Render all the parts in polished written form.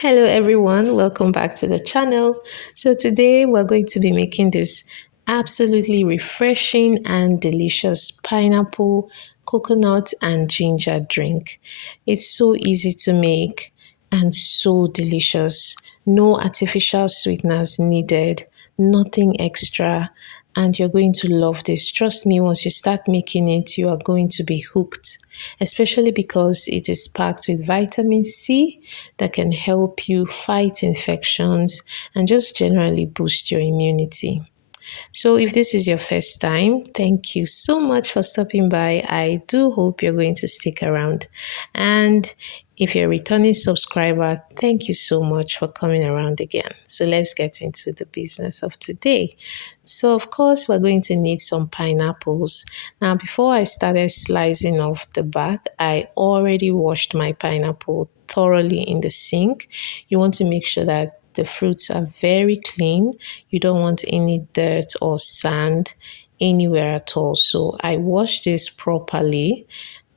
Hello everyone, welcome back to the channel. So today we're going to be making this absolutely refreshing and delicious pineapple, coconut and ginger drink. It's so easy to make and so delicious. No artificial sweeteners needed, nothing extra, and you're going to love this. Trust me, once you start making it, you are going to be hooked, especially because it is packed with vitamin C that can help you fight infections and just generally boost your immunity. So, if this is your first time, thank you so much for stopping by. I do hope you're going to stick around. And if you're a returning subscriber, thank you so much for coming around again. So, let's get into the business of today. So, of course, we're going to need some pineapples. Now, before I started slicing off the back, I already washed my pineapple thoroughly in the sink. You want to make sure that the fruits are very clean. You don't want any dirt or sand anywhere at all. So I washed this properly,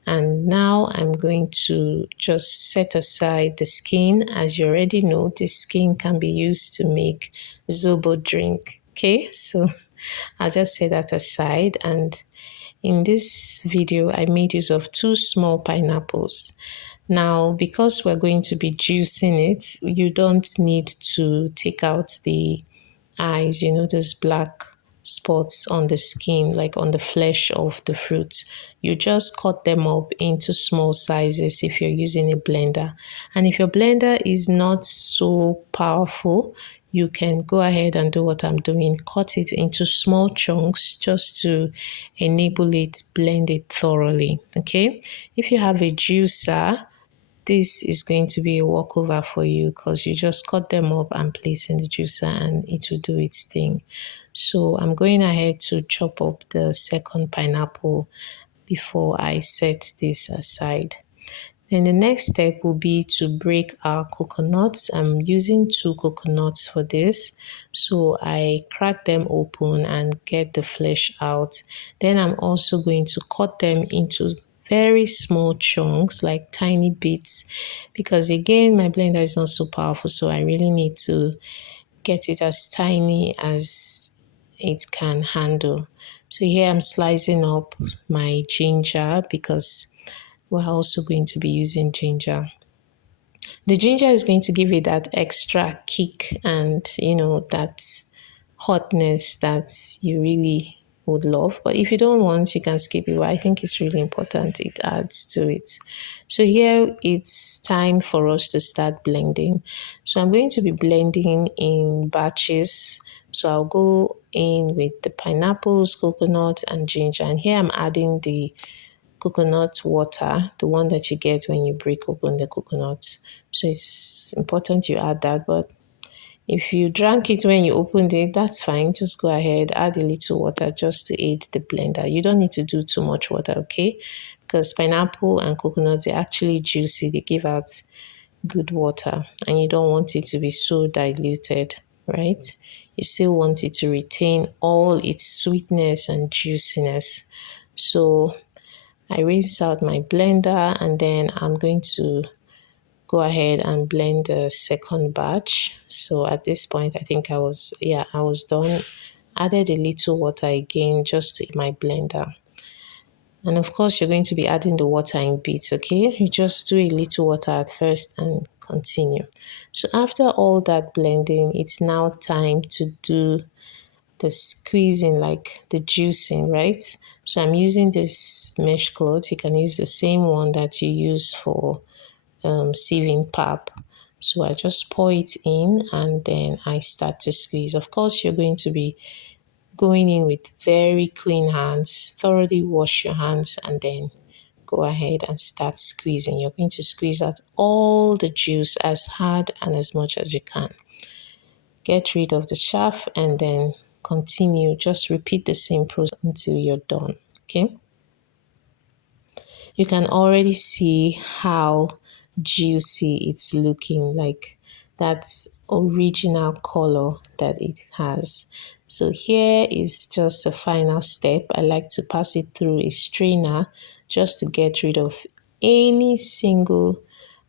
and now I'm going to just set aside the skin. As you already know, this skin can be used to make zobo drink. Okay, so I'll just set that aside. And in this video, I made use of two small pineapples. Now, because we're going to be juicing it, you don't need to take out the eyes, those black spots on the skin, like on the flesh of the fruit. You just cut them up into small sizes if you're using a blender. And if your blender is not so powerful, you can go ahead and do what I'm doing. Cut it into small chunks just to enable it, blend it thoroughly. Okay. If you have a juicer, this is going to be a walkover for you because you just cut them up and place in the juicer and it will do its thing. So I'm going ahead to chop up the second pineapple before I set this aside. Then the next step will be to break our coconuts. I'm using two coconuts for this. So I crack them open and get the flesh out. Then I'm also going to cut them into very small chunks, like tiny bits, because again, my blender is not so powerful. So I really need to get it as tiny as it can handle. So here I'm slicing up my ginger because we're also going to be using ginger. The ginger is going to give it that extra kick and, that hotness that you really would love. But if you don't want, you can skip it. But I think it's really important. It adds to it. So here it's time for us to start blending. So I'm going to be blending in batches. So I'll go in with the pineapples, coconut, and ginger. And here I'm adding the coconut water, the one that you get when you break open the coconut. So it's important you add that. But if you drank it when you opened it, that's fine. Just go ahead, add a little water just to aid the blender. You don't need to do too much water, okay? Because pineapple and coconuts, they're actually juicy. They give out good water and you don't want it to be so diluted, right? You still want it to retain all its sweetness and juiciness. So I rinse out my blender and then I'm going to go ahead and blend the second batch. So at this point, I think I was done. Added a little water again just to my blender. And of course, you're going to be adding the water in bits, okay? You just do a little water at first and continue. So after all that blending, it's now time to do the squeezing, like the juicing, right? So I'm using this mesh cloth. You can use the same one that you use for sieving pap. So I just pour it in and then I start to squeeze. Of course, you're going to be going in with very clean hands. Thoroughly wash your hands and then go ahead and start squeezing. You're going to squeeze out all the juice as hard and as much as you can. Get rid of the chaff and then continue. Just repeat the same process until you're done. Okay. You can already see how juicy it's looking, like that original color that it has. So here is just the final step. I like to pass it through a strainer just to get rid of any single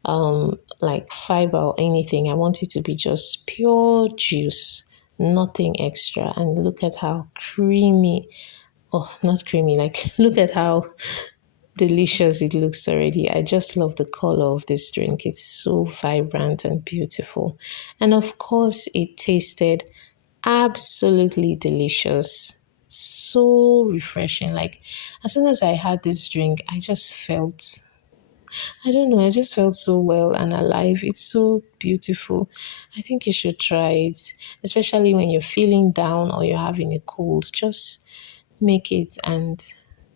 like fiber or anything. I want it to be just pure juice, nothing extra. And look at how creamy, oh, not creamy, like look at how delicious it looks already. I just love the color of this drink. It's so vibrant and beautiful. And of course, it tasted absolutely delicious. So refreshing. Like, as soon as I had this drink, I just felt, I don't know, I just felt so well and alive. It's so beautiful. I think you should try it, especially when you're feeling down or you're having a cold. Just make it and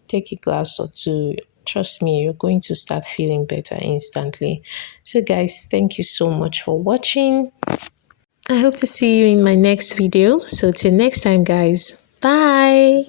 take a glass or two. Trust me, you're going to start feeling better instantly. So, guys, thank you so much for watching. I hope to see you in my next video. So, till next time, guys, bye.